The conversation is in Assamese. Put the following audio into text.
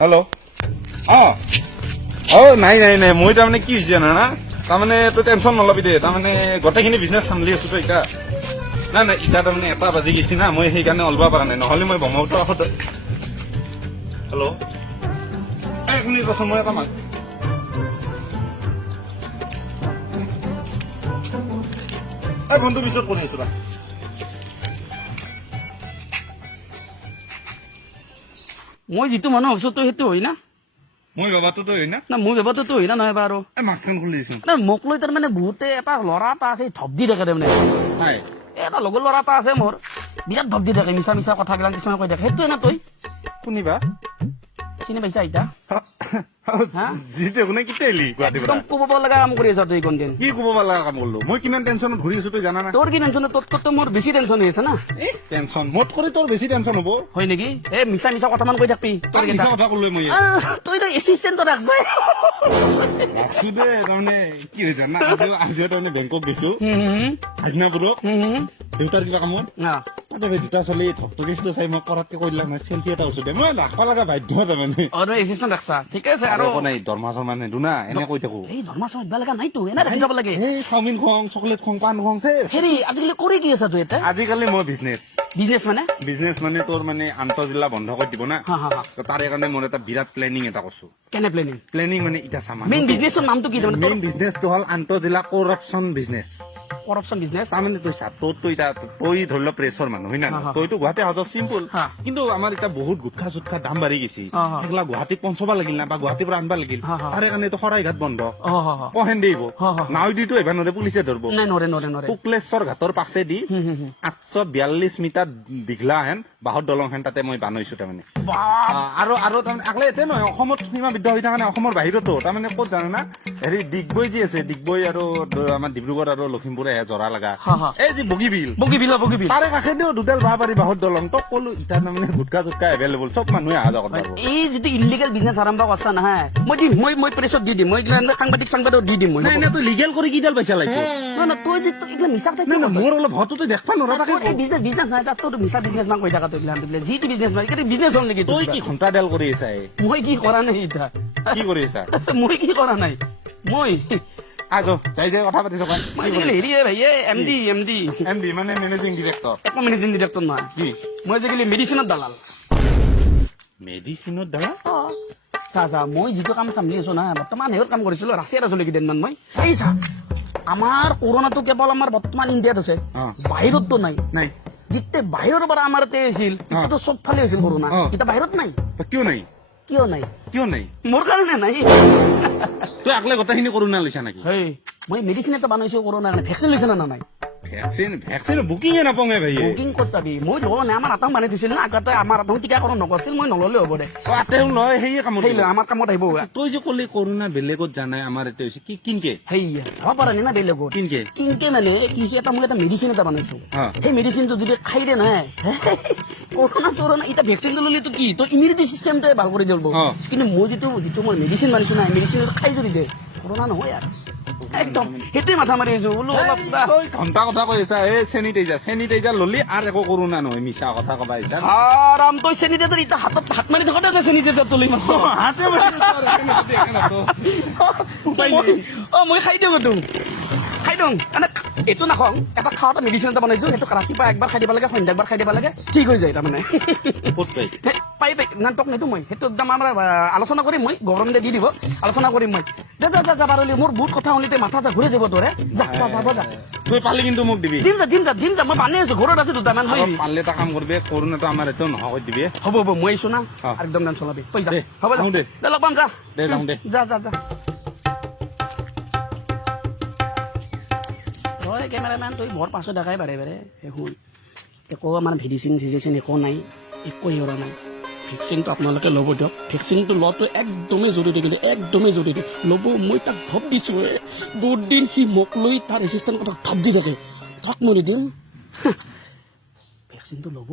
হেল্ল' নাই মই তাৰমানে কি হৈছে জানা না তাৰমানে তই টেনশ্যন নলবি দে তাৰমানে গোটেইখিনি বিজনেছ সামলি আছো তই ইটা নাই ইটা তাৰমানে 1 বাজি গৈছি না মই সেইকাৰণে ওলবা পৰা নাই নহ'লে মই ব্ৰহ্মপুত্ৰ কাষত হেল্ল' 1 মিনিট ৰচোন মই এটা ঘণ্টাৰ পিছত কৰি আছো মই যিটো মানুহ ভাবছো তই সেইটো হয় না মই বাবাতো তই হয় না না মই ভাবাতো তই হয় না নহয় বাৰু মাস্কখন খুলি দিছো না মোক লৈ তাৰমানে বহুতে এটা ল'ৰা এটা আছে ধপ দি থাকে তাৰমানে এটা লগৰ ল'ৰা এটা আছে মোৰ বিৰাট ধপ দি থাকে মিছা মিছা কথাবিলাক কিছুমান কৈ থাকে সেইটো না তই শুনিবা চিনি পাইছা এতিয়া যিটো কোনে কেতিয়া আহিলি গুৱাহাটীৰ একদম ক'ব লগা কাম কৰি আছা তই কণ্টেন কি ক'ব পাৰা কাম কৰিলো মই কিমান টেনশ্যনত ঘূৰি আছো তই জানা না তোৰ কি টেনশ্যন তোতকৈ মোৰ বেছি টেনশ্যন হৈ আছে না টেনশ্যন মোত কৰি তোৰ বেছি টেনশ্যন হ'ব হয় নেকি এ মিছা মিছা কথামান কৈ থাকবি তোৰ মিছা কথা ক'লো মই তই তো এচিষ্টেণ্ট ৰাখছে ৰাখছো দে তাৰমানে কি হৈ জানা আজিও তাৰমানে বেংকক গৈছো হাজিনাপুৰত দেউতাৰ কিবা কামত তাতে দুটা ছোৱালী ধকধকিচটো চাই মই কৰাতকে কৈ দিলাক মই চেল্ফি এটা উঠো দে মই ৰাখবা লগা বাধ্য তাৰমানে এচিষ্টেণ্ট ৰাখছা ঠিকে আছে আৰু নাই দৰমহা চৰমহা নিদো না এনে কৈ থাকো এই ধৰ্মা চমা দিব লগা নাইতো এনে ৰাখি যাব লাগে এই চাওমিন খুৱাওঁ চকলেট খুৱাওঁ পাণ খুৱাওঁ হেৰি আজিকালি কৰি কি আছা তই এতিয়া আজিকালি মই বিজনেছ মানে তোৰ মানে আন্তঃজিলা বন্ধ কৰি দিব না তাৰে কাৰণে মোৰ এটা বিৰাট প্লেনিং এটা কৰিছো কেনে প্লেনিং মানে ইটা চামা মেইন বিজনেছৰ নামটো কি তাৰমানে মেইন বিজনেছটো হ'ল আন্তঃজিলা কৰাপশ্যন বিজনেছ বিজনেছ তাৰমানে তই চা তই এতিয়া তই ধৰি ল প্ৰেছৰ মানুহ হয় না তইতো গুৱাহাটী হাজত চিম্পুল কিন্তু আমাৰ এতিয়া বহুত গুটখা চুটখা দাম বাঢ়ি গৈছে সেইগিলা গুৱাহাটীত পঞ্চবা লাগিল না বা গুৱাহাটীৰ পৰা আনবা লাগিল তাৰে কাৰণে তো শৰাইঘাট বন্ধ কহেন দিব নাও দিতো এবাৰ নৰে পুলিচে ধৰব শুক্লেশ্বৰ ঘাটৰ পাছে দি 842 মিটাৰ দীঘলা হেন বাহৰ দলং হেন তাতে মই বানাইছো তাৰমানে আৰু তাৰমানে আকলে এতে নহয় অসমত সীমাবদ্ধ হৈ থকা নাই অসমৰ বাহিৰতো তাৰমানে ক'ত জানো না হেৰি ডিগবৈ যি আছে ডিগবৈ আৰু আমাৰ ডিব্ৰুগড় আৰু লখিমপুৰে জৰা লগা এই যে বগীবিল তাৰে কাষেদিও দুডাল বাহ পাৰি বাহৰ দলং তক ক'লো ইটা তাৰমানে গুটকা চুটকা এভেইলেবল চব মানুহে অহা যোৱা কৰিব এই যিটো ইলিগেল বিজনেছ আৰম্ভ কৰছা নহয় মই প্ৰেছত দি দিম মই সাংবাদিক দি দিম মই তই লিগেল কৰি কিডাল পাইছা লাগিব তই যে এইগিলা মিছা মোৰ অলপ ভটো তই দেখবা নোৱাৰা বিজনেছ নহয় তোৰ মিছা বিজনেছ মান কৈ থাকা তই যিটো বিজনেছ নহয় এইটো বিজনেছ হ'ল নেকি তই কি ঘণ্টা দেল কৰি আছা মই কি কৰা নাই এতিয়া কি কৰি আছা মই কি কৰা নাই মই কথা পাতি থকা হেৰি ভাই এমডি মানে মেনেজিং ডিৰেক্টৰ একো মেনেজিং ডিৰেক্টৰ নহয় কি মই আজিকালি মেডিচিনৰ দালাল মেডিচিনৰ দালাল চা মই যিটো কাম চাম্ভালি আছো না বৰ্তমান হেৰিত কাম কৰিছিলো ৰাছিয়াত আছিলো কেইদিনমান মই এই চা আমাৰ কৰোণাটো কেৱল আমাৰ বৰ্তমান ইণ্ডিয়াত আছে বাহিৰততো নাই যেতিয়া বাহিৰৰ পৰা আমাৰ আছিল তেতিয়াতো চব ফালে হৈছিল কৰোণা এতিয়া বাহিৰত নাই কিয় নাই মোৰ কাৰণে নাই তই আকলে গোটেইখিনি কৰোণা লৈছা নেকি মই মেডিচিন এটা বানাইছো কৰোণা ভেকচিন লৈছে না নাই ভেকচিন বুকিঙে নাপাওঁগে ভাই বুকিং ক'ত পাবি মই লোৱা নাই আমাৰ আটাও বানাই থৈছিল না আগতে আমাৰ আটাও টীকাকৰণ নকৰিছিল মই নললে হ'ব দে লয় সেয়ে কামত আমাৰ কামত আহিব তই যে ক'লি কৰোণা বেলেগত জানাই আমাৰ এতিয়া হৈছে কি কিনকে চাব পাৰা নি না বেলেগত কিনকে মানে কিছে এটা মই এটা মেডিচিন এটা বানাইছো সেই মেডিচিনটো যদি খাই দে নাই কৰোণা চৰোণা এতিয়া ভেকচিনটো ল'লেতো কি তোৰ ইমিউনিটি চিষ্টেমটোৱে ভাল কৰি দিব কিন্তু মই যিটো মই মেডিচিন মানিছো নাই মেডিচিনটো খাই যদি দে কৰোণা নহয় আৰু একদম সেইটোৱে মাথা মাৰি আছো বোলো অলপ ঘণ্টা কথা কৈ আছা এই চেনিটাইজাৰ ললি আৰু একো কৰোণা নহয় মিছা কথা কবা আহিছা আৰাম তই চেনিটাইজাৰ এতিয়া হাত মাৰি থাকোতে আছে চেনিটাইজাৰ তুলি মাছ হাতে মই খাই দিওঁ মানে এইটো নাখাওঁ এটা খাওঁতে মেডিচিন এটা বনাইছো সেইটো ৰাতিপুৱা একবাৰ খাই দিব লাগে সন্ধ্যা একবাৰ খাই দিব লাগে ঠিক হৈ যায় তাৰমানে পাই তোক নিদিওঁ মই সেইটো একদম আমাৰ আলোচনা কৰিম মই গভৰ্ণমেণ্টে দি দিব আলোচনা কৰিম মই যা পাৰলি মোৰ বহুত কথা শুনি মাথা ঘূৰি যাব তোৰে যা তই পালি কিন্তু মোক দিবি দিম যা মই বানি আছো ঘৰত আছো দুটামান পালে এটা কাম কৰিবি কৰোণাটো আমাৰ এইটো নহয় কৈ দিবি হ'ব মই আহিছো না একদম ডান চলাবি তই যা হ'ব দে লগ পাম যা কেমেৰামেন তই বৰ পাছত দেখাই বাৰে শুন একো আমাৰ মেডিচিন একো নাই একো হেৰা নাই ভেকচিনটো আপোনালোকে ল'ব দিয়ক ভেকচিনটো লোৱাটো একদমেই জৰুৰী কিন্তু একদমেই জৰুৰী ল'ব মই তাক ধপ দিছোঁ বহুত দিন সি মোক লৈ তাৰ এচিষ্টেণ্ট কথাক ধপ দি থাকে তাক মই দিম ভেকচিনটো ল'ব